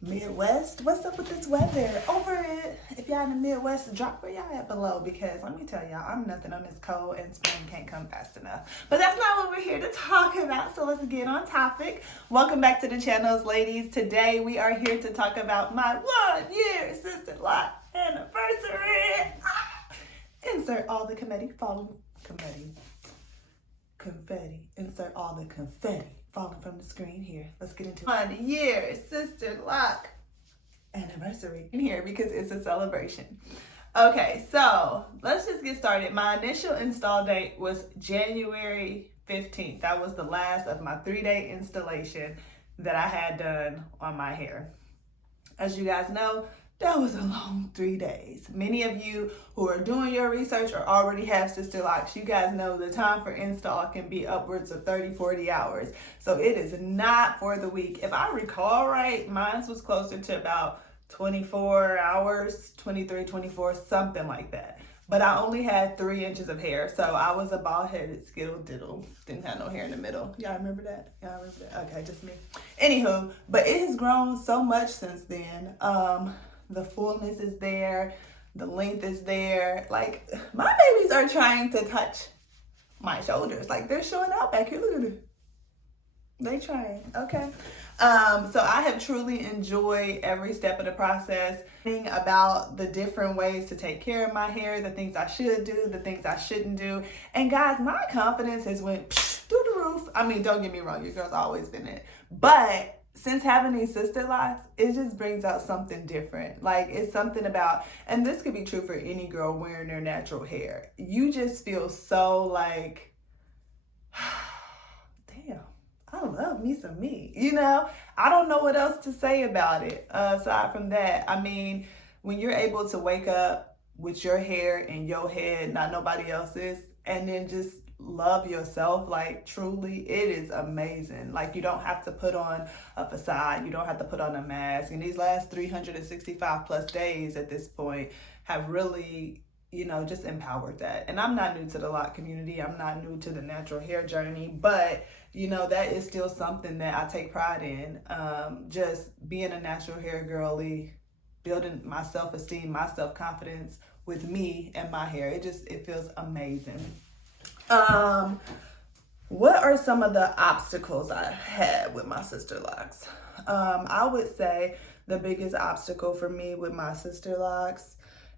Midwest, what's up with this weather? Over it, if y'all in the Midwest, drop where y'all at below, because let me tell y'all, I'm nothing on this cold and spring can't come fast enough. But that's not what we're here to talk about, so let's get on topic. Welcome back to the channels, ladies. Today we are here to talk about my 1-year Sisterlocks anniversary. Insert all the confetti. Insert all the confetti falling from the screen here. Let's get into 1-year Sisterlocks anniversary in here because it's a celebration. Okay, so let's just get started. My initial install date was January 15th. That was the last of my 3-day installation that I had done on my hair. As you guys know, that was a long 3 days. Many of you who are doing your research or already have Sisterlocks, you guys know the time for install can be upwards of 30, 40 hours. So it is not for the weak. If I recall right, mine was closer to about 24 hours, 23, 24, something like that. But I only had 3 inches of hair, so I was a bald-headed skittle diddle. Didn't have no hair in the middle. Y'all remember that? Y'all remember that? Okay, just me. Anywho, but it has grown so much since then. The fullness is there. The length is there. Like, my babies are trying to touch my shoulders. Like, they're showing out back here. Look at it. They trying. Okay. So I have truly enjoyed every step of the process, thinking about the different ways to take care of my hair, the things I should do, the things I shouldn't do. And guys, my confidence has went through the roof. I mean, don't get me wrong, your girl's always been it. But since having these Sisterlocks, it just brings out something different. Like, it's something about, and this could be true for any girl wearing their natural hair. You just feel so like, damn, I love me some me, you know? I don't know what else to say about it aside from that. I mean, when you're able to wake up with your hair in your head, not nobody else's, and then just love yourself, like, truly, it is amazing. Like, you don't have to put on a facade, you don't have to put on a mask. And these last 365 plus days at this point have really, you know, just empowered that. And I'm not new to the lock community, I'm not new to the natural hair journey, but you know, that is still something that I take pride in. Just being a natural hair girly, building my self-esteem, my self-confidence with me and my hair. It feels amazing. What are some of the obstacles I had with my Sisterlocks? I would say the biggest obstacle for me with my Sisterlocks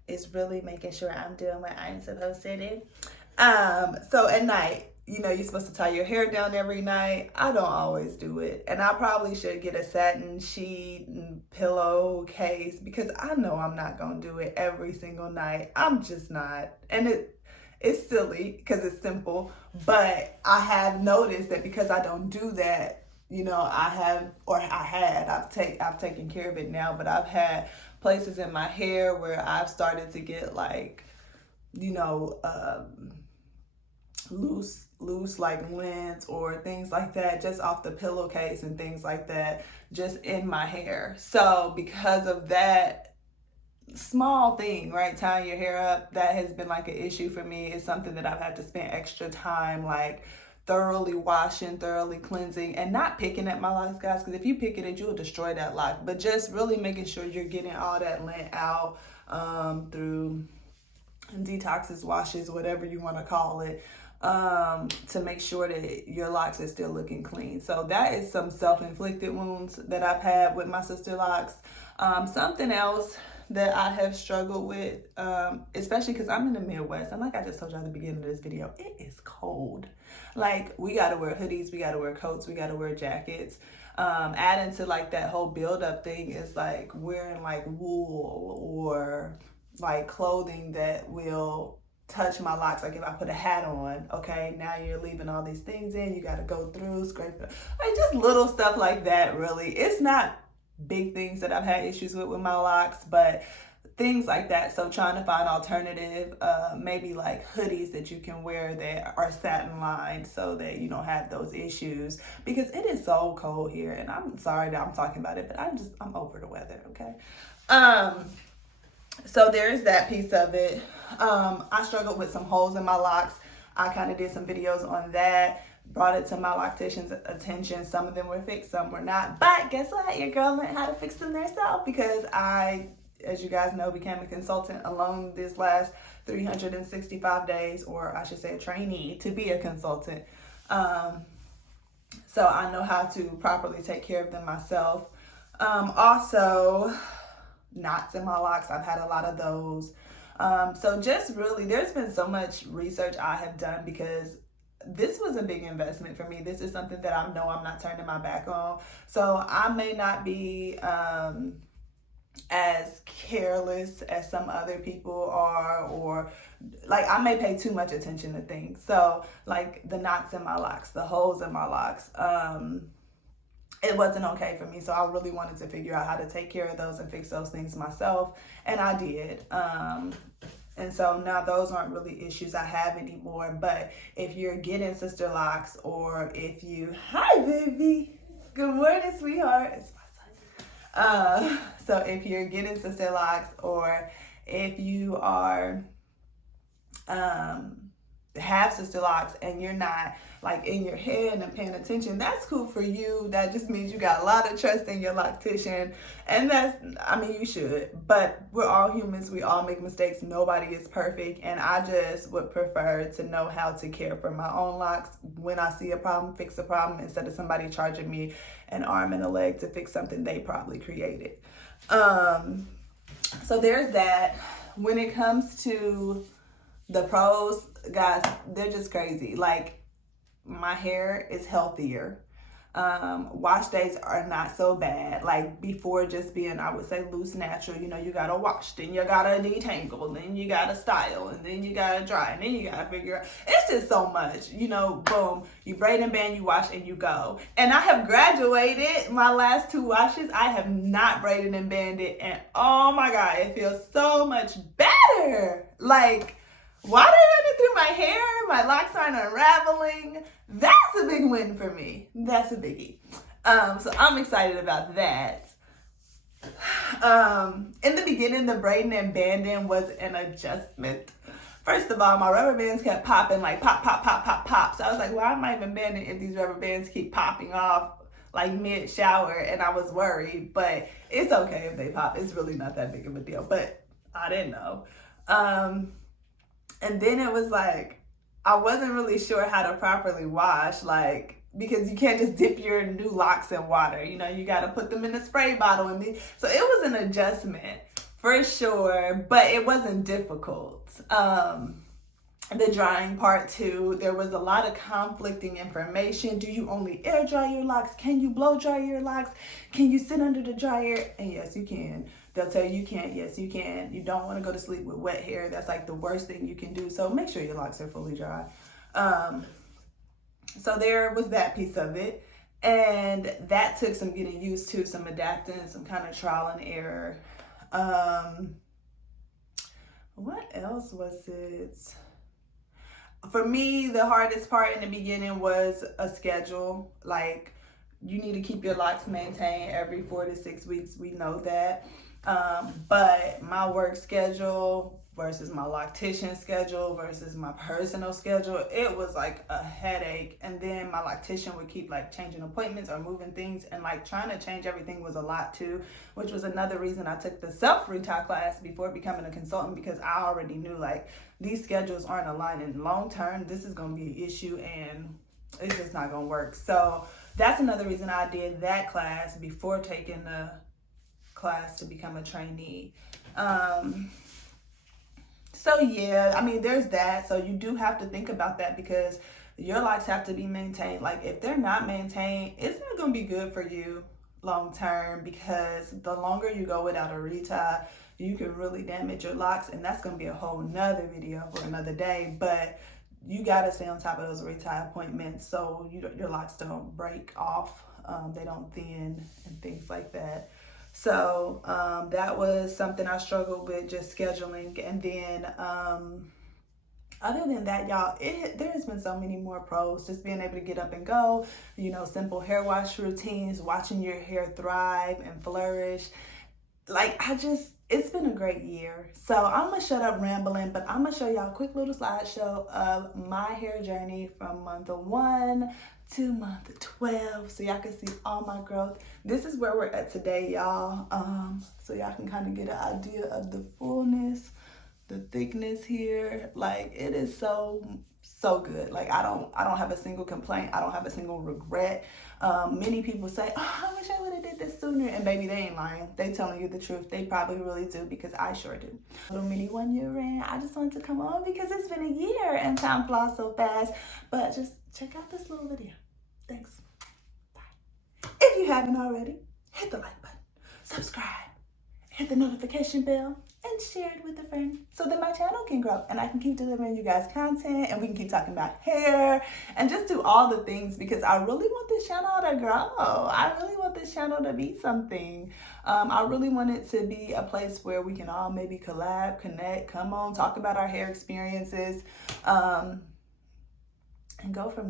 is really making sure I'm doing what I'm supposed to do. So at night, you know, you're supposed to tie your hair down every night. I don't always do it. And I probably should get a satin sheet and pillow case because I know I'm not going to do it every single night. I'm just not. And it's silly because it's simple, but I have noticed that because I don't do that, you know, I've taken care of it now, but I've had places in my hair where I've started to get like, you know, loose like lint or things like that, just off the pillowcase and things like that, just in my hair. So because of that small thing, right, tying your hair up, that has been like an issue for me. It's something that I've had to spend extra time like thoroughly washing, thoroughly cleansing, and not picking at my locks, guys, because if you pick at it, you'll destroy that lock. But just really making sure you're getting all that lint out through detoxes, washes, whatever you want to call it, to make sure that your locks are still looking clean. So that is some self-inflicted wounds that I've had with my Sisterlocks. Something else that I have struggled with, especially because I'm in the Midwest, and like I just told you at the beginning of this video, it is cold. Like, we gotta wear hoodies, we gotta wear coats, we gotta wear jackets. Adding to like that whole build-up thing is like wearing like wool or like clothing that will touch my locks. Like if I put a hat on, okay, now you're leaving all these things in, you got to go through, scrape it, like just little stuff like that. Really, it's not big things that I've had issues with my locks, but things like that. So trying to find alternative, maybe like hoodies that you can wear that are satin lined so that you don't have those issues, because it is so cold here. And I'm sorry that I'm talking about it, but I'm over the weather. Okay. So there's that piece of it. I struggled with some holes in my locks. I kind of did some videos on that. brought it to my loctician's attention. Some of them were fixed, some were not. But guess what? Your girl learned how to fix them herself because I, as you guys know, became a consultant alone this last 365 days, or I should say a trainee to be a consultant. So I know how to properly take care of them myself. Also, knots in my locks, I've had a lot of those. So just really, there's been so much research I have done because this was a big investment for me. This is something that I know I'm not turning my back on. So I may not be as careless as some other people are, or like I may pay too much attention to things. So like the knots in my locks, the holes in my locks, it wasn't okay for me. So I really wanted to figure out how to take care of those and fix those things myself. And I did. And so now those aren't really issues I have anymore. But if you're getting Sisterlocks, or if you, hi baby, good morning sweetheart, it's my son. So if you're getting Sisterlocks, or if you are have Sisterlocks and you're not like in your head and paying attention, that's cool for you. That just means you got a lot of trust in your loctician, and that's, I mean, you should, but we're all humans, we all make mistakes, nobody is perfect, and I just would prefer to know how to care for my own locks. When I see a problem, fix a problem, instead of somebody charging me an arm and a leg to fix something they probably created. So there's that. When it comes to the pros, guys, they're just crazy. Like, my hair is healthier. Wash days are not so bad. Like before, just being, I would say, loose, natural. You know, you gotta wash, then you gotta detangle, then you gotta style, and then you gotta dry, and then you gotta figure out. It's just so much, you know. Boom, you braid and band, you wash, and you go. And I have graduated. My last 2 washes, I have not braided and banded, and oh my god, it feels so much better. Like, water running through my hair, my locks aren't unraveling. That's a big win for me. That's a biggie. So I'm excited about that. In the beginning, the braiding and banding was an adjustment. First of all, my rubber bands kept popping, like pop, pop, pop, pop, pop. So I was like, why am I even banding if these rubber bands keep popping off like mid-shower? And I was worried, but it's okay if they pop. It's really not that big of a deal, but I didn't know. And then it was like, I wasn't really sure how to properly wash, like, because you can't just dip your new locks in water. You know, you got to put them in a spray bottle. So it was an adjustment for sure, but it wasn't difficult. The drying part too, there was a lot of conflicting information. Do you only air dry your locks? Can you blow dry your locks? Can you sit under the dryer? And yes, you can. They'll tell you can't. Yes, you can. You don't want to go to sleep with wet hair. That's like the worst thing you can do. So make sure your locks are fully dry. So there was that piece of it. And that took some getting used to, some adapting, some kind of trial and error. What else was it? For me, the hardest part in the beginning was a schedule. Like, you need to keep your locks maintained every 4 to 6 weeks. We know that. But my work schedule versus my loctician schedule versus my personal schedule, it was like a headache. And then my loctician would keep like changing appointments or moving things, and like trying to change everything was a lot too, which was another reason I took the self-retire class before becoming a consultant, because I already knew like these schedules aren't aligning long term. This is going to be an issue and it's just not going to work. So that's another reason I did that class before taking the class to become a trainee. So yeah, I mean, there's that. So you do have to think about that, because your locks have to be maintained. Like, if they're not maintained, it's not going to be good for you long term, because the longer you go without a retie, you can really damage your locks, and that's going to be a whole nother video for another day. But you got to stay on top of those retie appointments so your locks don't break off, they don't thin and things like that. So that was something I struggled with, just scheduling. And then other than that, y'all, there has been so many more pros. Just being able to get up and go, you know, simple hair wash routines, watching your hair thrive and flourish. Like, it's been a great year. So I'm gonna shut up rambling, but I'm gonna show y'all a quick little slideshow of my hair journey from month 1 to month 12, so y'all can see all my growth. This is where we're at today, y'all. So y'all can kind of get an idea of the fullness, the thickness here. Like, it is so good. Like, I don't have a single complaint. I don't have a single regret. Many people say, oh, I wish I would have did this sooner, and baby, they ain't lying. They telling you the truth. They probably really do, because I sure do. Little mini 1 year in, I just wanted to come on because it's been a year and time flies so fast. But just check out this little video. Thanks. Bye. If you haven't already, hit the like button, subscribe, hit the notification bell, and share it with a friend so that my channel can grow and I can keep delivering you guys content, and we can keep talking about hair and just do all the things, because I really want this channel to grow. I really want this channel to be something. I really want it to be a place where we can all maybe collab, connect, come on, talk about our hair experiences, and go from there.